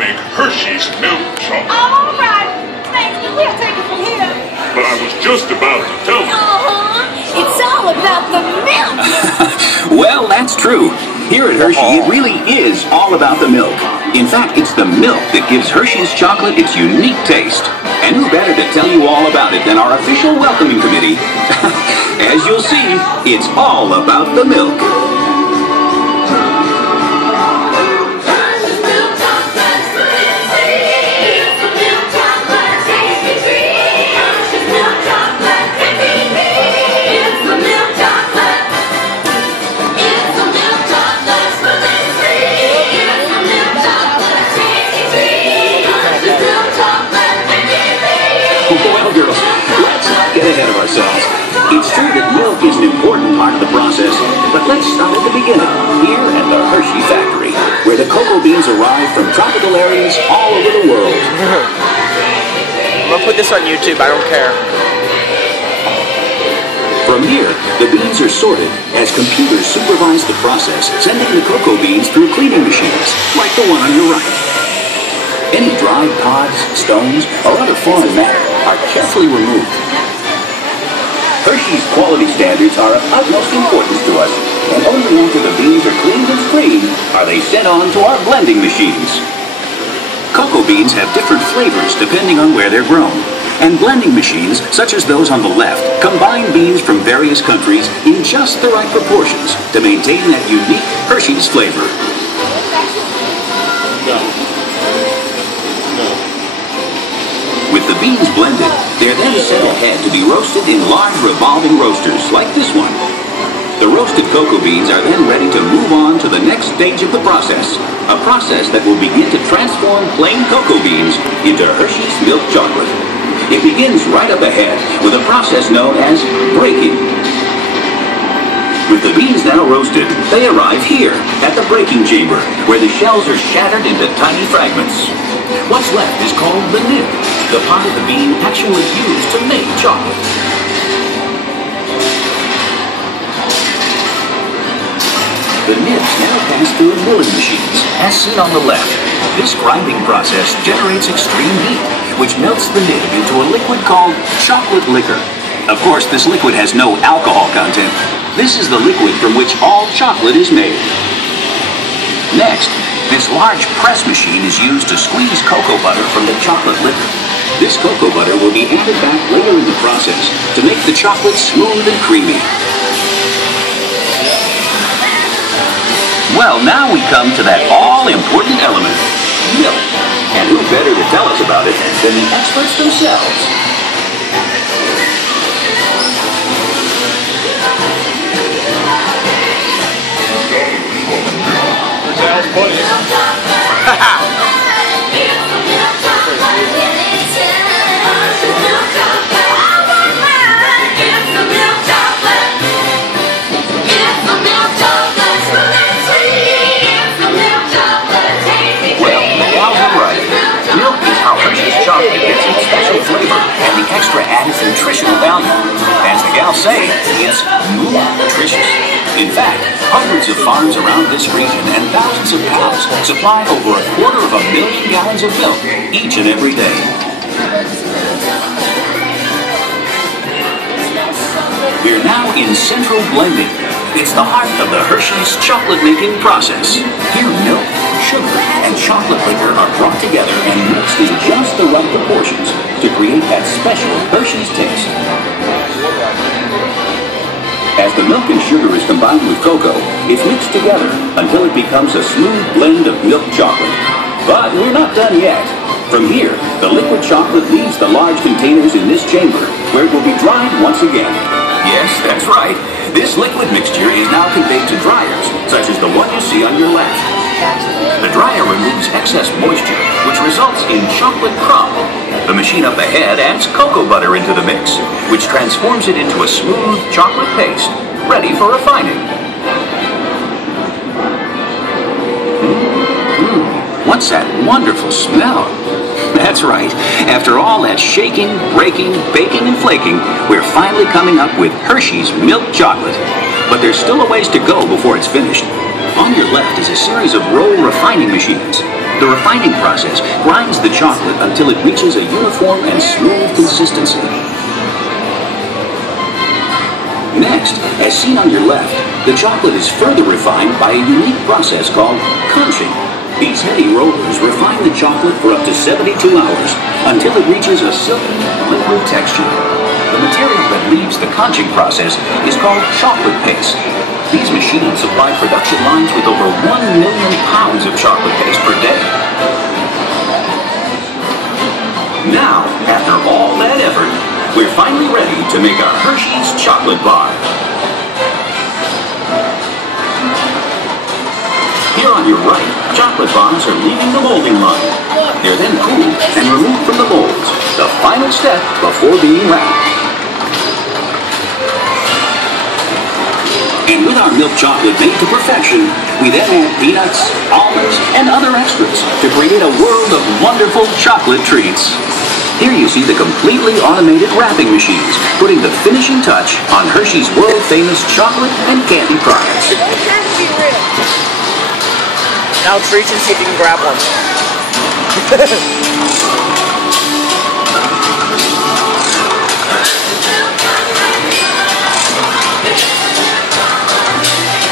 make Hershey's milk chocolate. All right. Thank you. We'll take it from here. But I was just about to tell you. It's all about the milk. Well, that's true. Here at Hershey, it really is all about the milk. In fact, it's the milk that gives Hershey's chocolate its unique taste. And who better to tell you all about it than our official welcoming committee? As you'll see, it's all about the milk. Well, girls, let's not get ahead of ourselves. It's true that milk is an important part of the process, but let's start at the beginning, here at the Hershey factory, where the cocoa beans arrive from tropical areas all over the world. I'm gonna put this on YouTube, I don't care. From here, the beans are sorted as computers supervise the process, sending the cocoa beans through cleaning machines, like the one on your right. Any dried pods, stones, or other foreign matter are carefully removed. Hershey's quality standards are of utmost importance to us, and only after the beans are cleaned and screened are they sent on to our blending machines. Cocoa beans have different flavors depending on where they're grown, and blending machines, such as those on the left, combine beans from various countries in just the right proportions to maintain that unique Hershey's flavor. With the beans blended, they're then sent ahead to be roasted in large revolving roasters like this one. The roasted cocoa beans are then ready to move on to the next stage of the process, a process that will begin to transform plain cocoa beans into Hershey's milk chocolate. It begins right up ahead with a process known as breaking. With the beans now roasted, they arrive here at the breaking chamber, where the shells are shattered into tiny fragments. What's left is called the nib, the part of the bean actually used to make chocolate. The nibs now pass through milling machines, as seen on the left. This grinding process generates extreme heat, which melts the nib into a liquid called chocolate liquor. Of course, this liquid has no alcohol content. This is the liquid from which all chocolate is made. Next, this large press machine is used to squeeze cocoa butter from the chocolate liquor. This cocoa butter will be added back later in the process to make the chocolate smooth and creamy. Well, now we come to that all-important element, milk. And who better to tell us about it than the experts themselves? Sounds funny. Chocolate gets its special flavor and the extra added nutritional value. As the gals say, it's nutritious. In fact, hundreds of farms around this region and thousands of cows supply over 250,000 gallons of milk each and every day. We're now in central blending. It's the heart of the Hershey's chocolate-making process. Here, milk, sugar, and chocolate liquor are brought together and mixed in just the right proportions to create that special Hershey's taste. As the milk and sugar is combined with cocoa, it's mixed together until it becomes a smooth blend of milk chocolate. But we're not done yet. From here, the liquid chocolate leaves the large containers in this chamber, where it will be dried once again. Yes, that's right. This liquid mixture is now conveyed to dryers, such as the one you see on your left. The dryer removes excess moisture, which results in chocolate crumb. The machine up ahead adds cocoa butter into the mix, which transforms it into a smooth chocolate paste, ready for refining. What's that wonderful smell? That's right. After all that shaking, breaking, baking, and flaking, we're finally coming up with Hershey's milk chocolate. But there's still a ways to go before it's finished. On your left is a series of roll refining machines. The refining process grinds the chocolate until it reaches a uniform and smooth consistency. Next, as seen on your left, the chocolate is further refined by a unique process called conching. These heavy rollers refine the chocolate for up to 72 hours until it reaches a silky, liquid texture. The material that leaves the conching process is called chocolate paste. These machines supply production lines with over 1 million pounds of chocolate paste per day. Now, after all that effort, we're finally ready to make a Hershey's chocolate bar. Here on your right, chocolate bars are leaving the molding line. They're then cooled and removed from the molds, the final step before being wrapped. And with our milk chocolate made to perfection, we then add peanuts, almonds, and other extras to create a world of wonderful chocolate treats. Here you see the completely automated wrapping machines, putting the finishing touch on Hershey's world-famous chocolate and candy products. Now it's reach and see if you can grab one.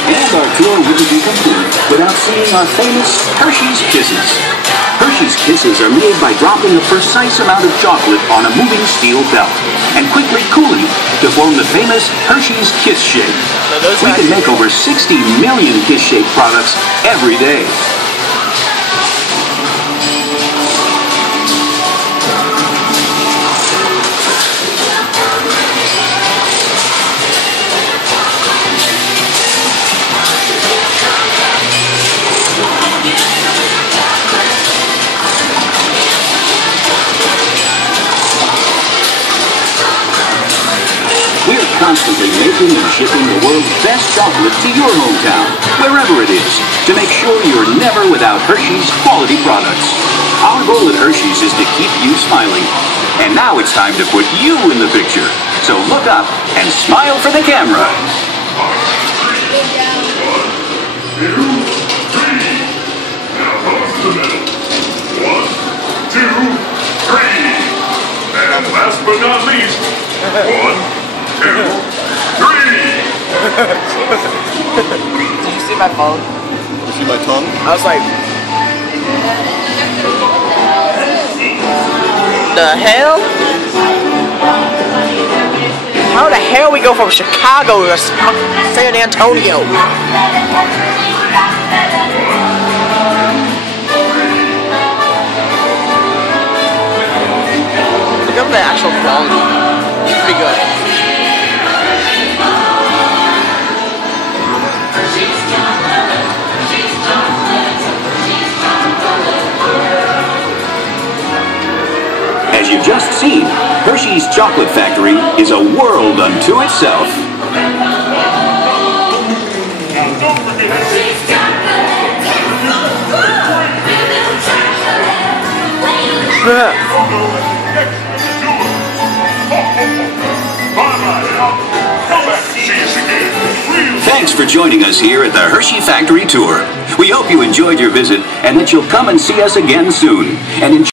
And our tour wouldn't be complete without seeing our famous Hershey's Kisses. Hershey's Kisses are made by dropping a precise amount of chocolate on a moving steel belt and quickly cooling it to form the famous Hershey's Kiss Shake. We can make over 60 million Kiss Shake products every day. We're constantly making and shipping the world's best chocolate to your hometown, wherever it is, to make sure you're never without Hershey's quality products. Our goal at Hershey's is to keep you smiling. And now it's time to put you in the picture. So look up and smile for the camera. 1, 2, 3. Now close to the middle. 1, 2, 3. And last but not least, 1, 2, 3. Did you see my phone? You see my tongue? I was like, the hell? How the hell we go from Chicago to San Antonio? Look at the actual quality. It's pretty good. As you've just seen, Hershey's Chocolate Factory is a world unto itself. Thanks for joining us here at the Hershey Factory Tour. We hope you enjoyed your visit and that you'll come and see us again soon. And enjoy